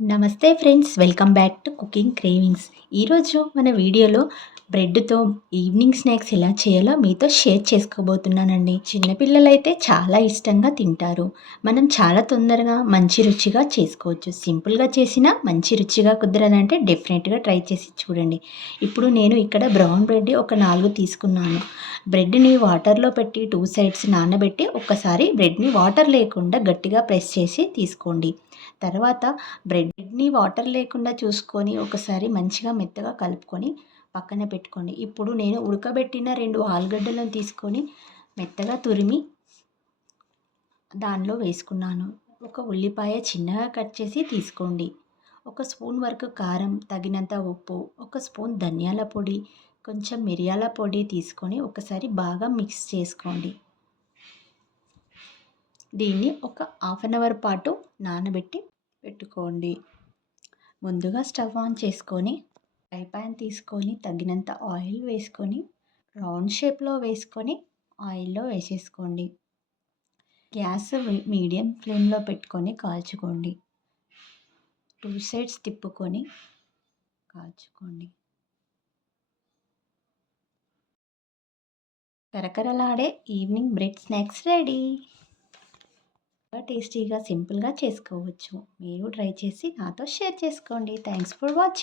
నమస్తే friends, welcome back to cooking cravings. ఈరోజు మన వీడియోలో బ్రెడ్‌తో ఈవినింగ్ స్నాక్స్ ఎలా చేయాలో మీతో షేర్ చేసుకోబోతున్నానండి. చిన్నపిల్లలైతే చాలా ఇష్టంగా తింటారు. మనం చాలా తొందరగా మంచి రుచిగా చేసుకోవచ్చు. సింపుల్‌గా చేసినా మంచి రుచిగా కుదరాలంటే డెఫినెట్‌గా ట్రై చేసి చూడండి. ఇప్పుడు నేను ఇక్కడ బ్రౌన్ బ్రెడ్ ఒక 4 తీసుకున్నాను. బ్రెడ్‌ని వాటర్‌లో పెట్టి 2 సైడ్స్ నానబెట్టి ఒక్కసారి బ్రెడ్‌ని వాటర్ లేకుండా గట్టిగా ప్రెస్ చేసి తీసుకోండి. తర్వాత బ్రెడ్‌ని వాటర్ లేకుండా చూసుకొని ఒకసారి మంచిగా మెత్తగా కలుపుకొని పక్కన పెట్టుకోండి. ఇప్పుడు నేను ఉడకబెట్టిన 2 ఆలుగడ్డలను తీసుకొని మెత్తగా తురిమి దానిలో వేసుకున్నాను. ఒక ఉల్లిపాయ చిన్నగా కట్ చేసి తీసుకోండి. ఒక స్పూన్ వరకు కారం, తగినంత ఉప్పు, ఒక స్పూన్ ధనియాల పొడి, కొంచెం మిరియాల పొడి తీసుకొని ఒకసారి బాగా మిక్స్ చేసుకోండి. దీన్ని ఒక హాఫ్ అన్ అవర్ పాటు నానబెట్టి పెట్టుకోండి. ముందుగా స్టవ్ ఆన్ చేసుకొని ఫ్రై పాన్ తీసుకొని తగినంత ఆయిల్ వేసుకొని రౌండ్ షేప్లో వేసుకొని ఆయిల్లో వేసేసుకోండి. గ్యాస్ మీడియం ఫ్లేమ్లో పెట్టుకొని కాల్చుకోండి. 2 సైడ్స్ తిప్పుకొని కాల్చుకోండి. కరకరలాడే ఈవినింగ్ బ్రెడ్ స్నాక్స్ రెడీ. టేస్టీగా సింపుల్గా చేసుకోవచ్చు. మీరు ట్రై చేసి నాతో షేర్ చేసుకోండి. Thanks for watching.